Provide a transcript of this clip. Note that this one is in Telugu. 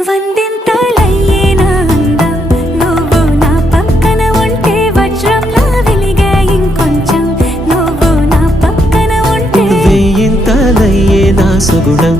వందింతలయ్యేనా అందం నువ్వు నా పక్కన ఉంటే వజ్రంలా వెలిగే ఇంకొంచెం నువ్వు నా పక్కన ఉంటే వేయింతలయ్యేనా సుగుణం